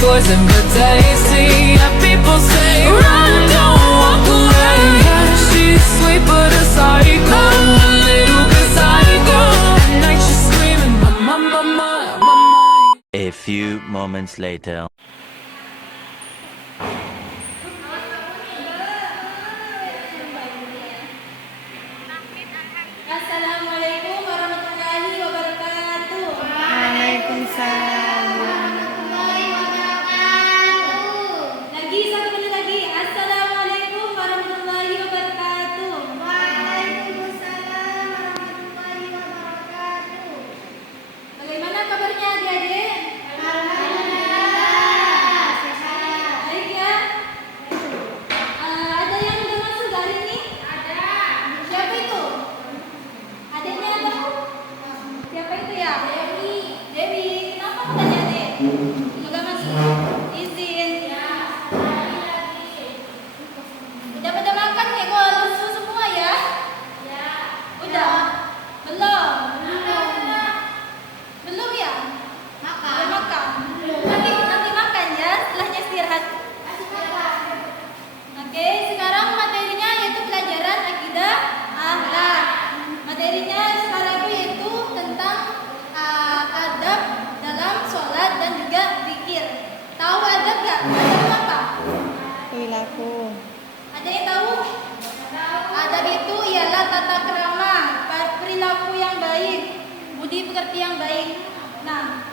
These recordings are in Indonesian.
poison but tasty. Yeah, people say run, don't walk away. Yeah, she's sweet but a psycho, a little bit psycho. At night she's screaming, mama, mama, mama. A few moments later. Assalamualaikum warahmatullahi wabarakatuh. Waalaikumsalam. Lagi satu menit lagi. Assalamualaikum warahmatullahi wabarakatuh. Waalaikumsalam warahmatullahi wabarakatuh. Bagaimana kabarnya adik-adik? Alhamdulillah sehat. Baik ya. Ada yang udah masuk hari ini? Ada. Siapa itu? Adiknya tahu? Siapa itu ya? Dewi. Dewi, kenapa tanya Dek? Juga masuk. Izin. Ya, lagi. Udah pada makan ya? Kok lesu semua ya? Ya. Udah? Belum? Belum. Belum ya? Makan. Belum makan. Nanti makan ya setelahnya istirahat. Oke, sekarang materinya yaitu pelajaran akidah akhlak. Materinya sekarang itu yaitu tentang adab dalam sholat dan juga zikir. Tahu adab gak? Adab itu apa? Perilaku. Ada yang tahu? Adab itu ialah tata krama, perilaku yang baik, budi pekerti yang baik. Nah,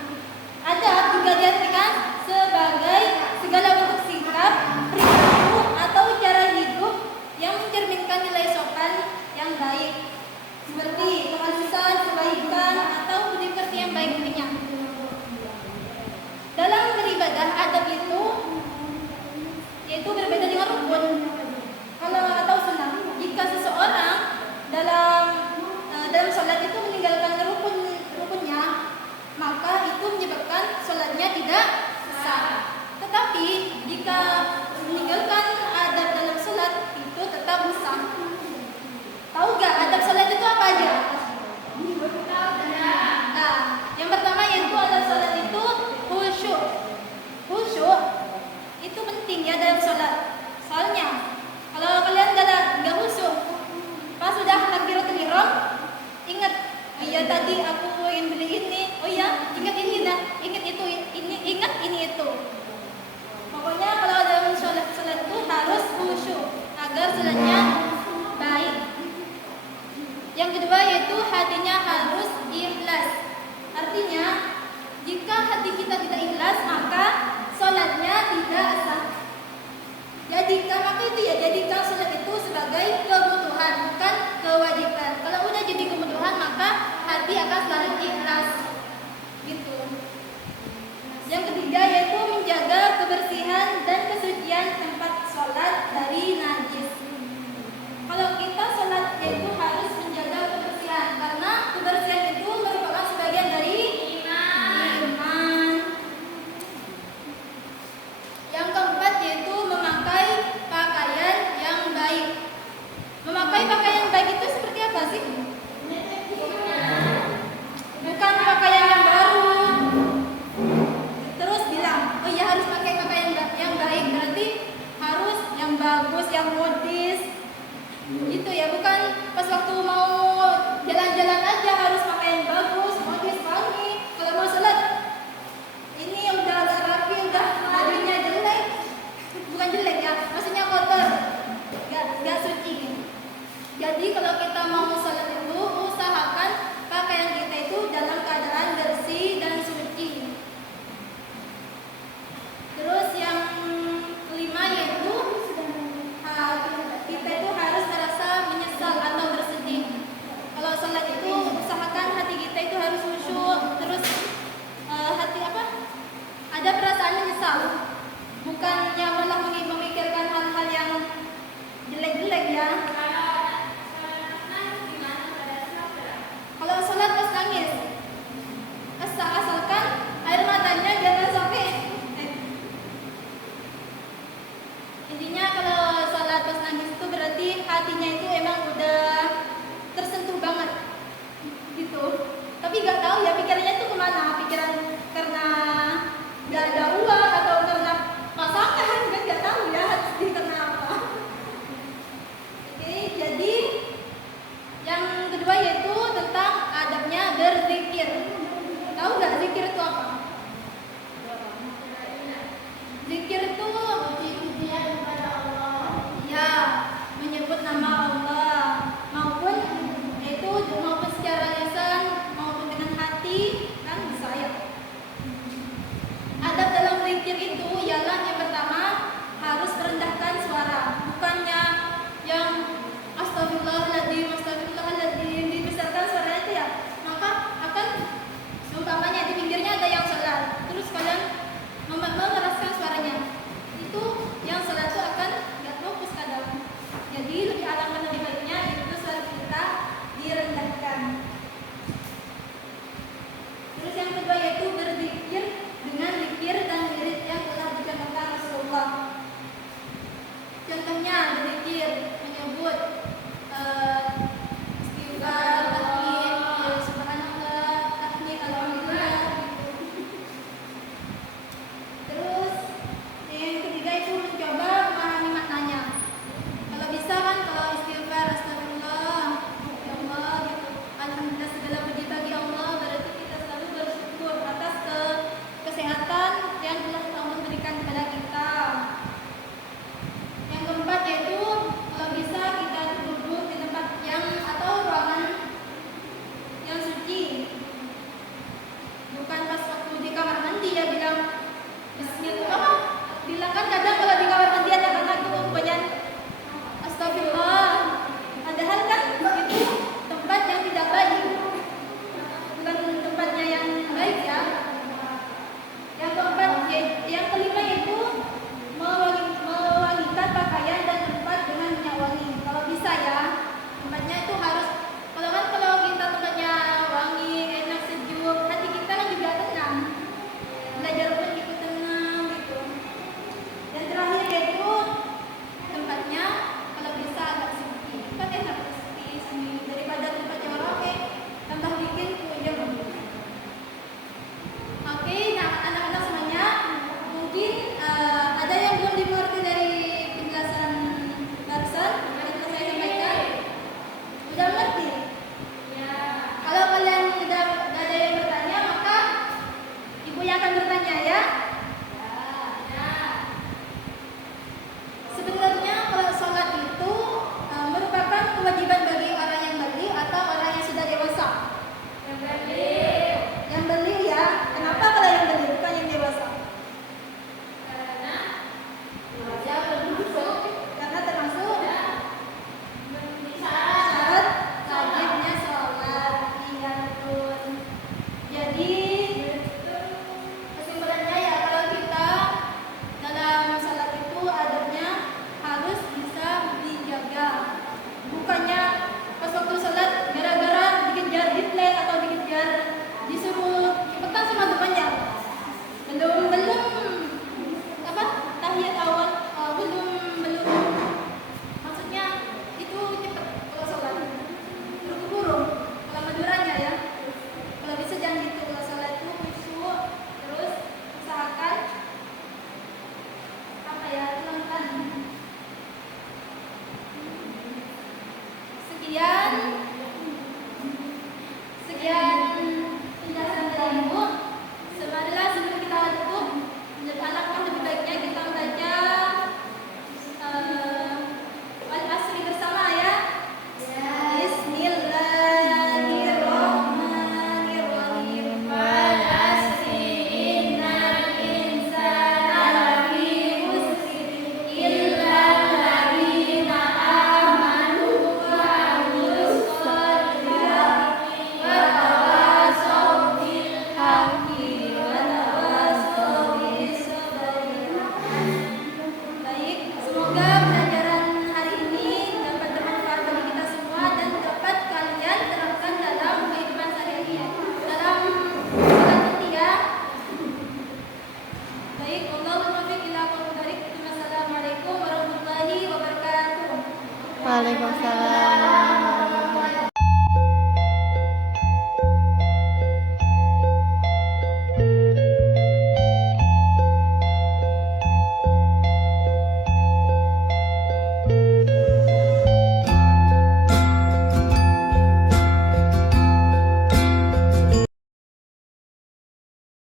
adab juga diartikan sebagai segala bentuk sikap, perilaku atau cara hidup yang mencerminkan nilai sopan yang baik, seperti kehalusan, kebaikan atau budi pekerti yang baik intinya. Dalam beribadah, adab itu yaitu berbeda dengan rukun. Kalau atau sunnah, jika seseorang dalam sholat itu meninggalkan rukunnya, maka itu menyebabkan sholatnya tidak sah. Tetapi jika meninggalkan adab dalam sholat itu tetap sah. Tahu gak adab sholat itu apa aja? Nah, yang pertama yaitu adab sholat itu khusyuk. Khusyuk itu penting ya dalam sholat. Soalnya kalau kalian nggak khusyuk, pas sudah takbiratul ihram, ingat, oh iya tadi aku ingin beli ini, oh iya ingat ini dah, ingat itu, ingat ini itu. Pokoknya kalau dalam sholat itu harus khusyuk agar sholatnya baik. Yang kedua yaitu hatinya harus ikhlas. Artinya jika hati kita tidak ikhlas maka sholatnya tidak sah. Jadikan sholat itu sebagai kebutuhan bukan kewajiban. Kalau udah jadi kebutuhan maka hati akan selalu ikhlas. Gitu. Yang ketiga yaitu menjaga kebersihan dan kesucian tempat sholat dari najis. Kalau kita sholat yaitu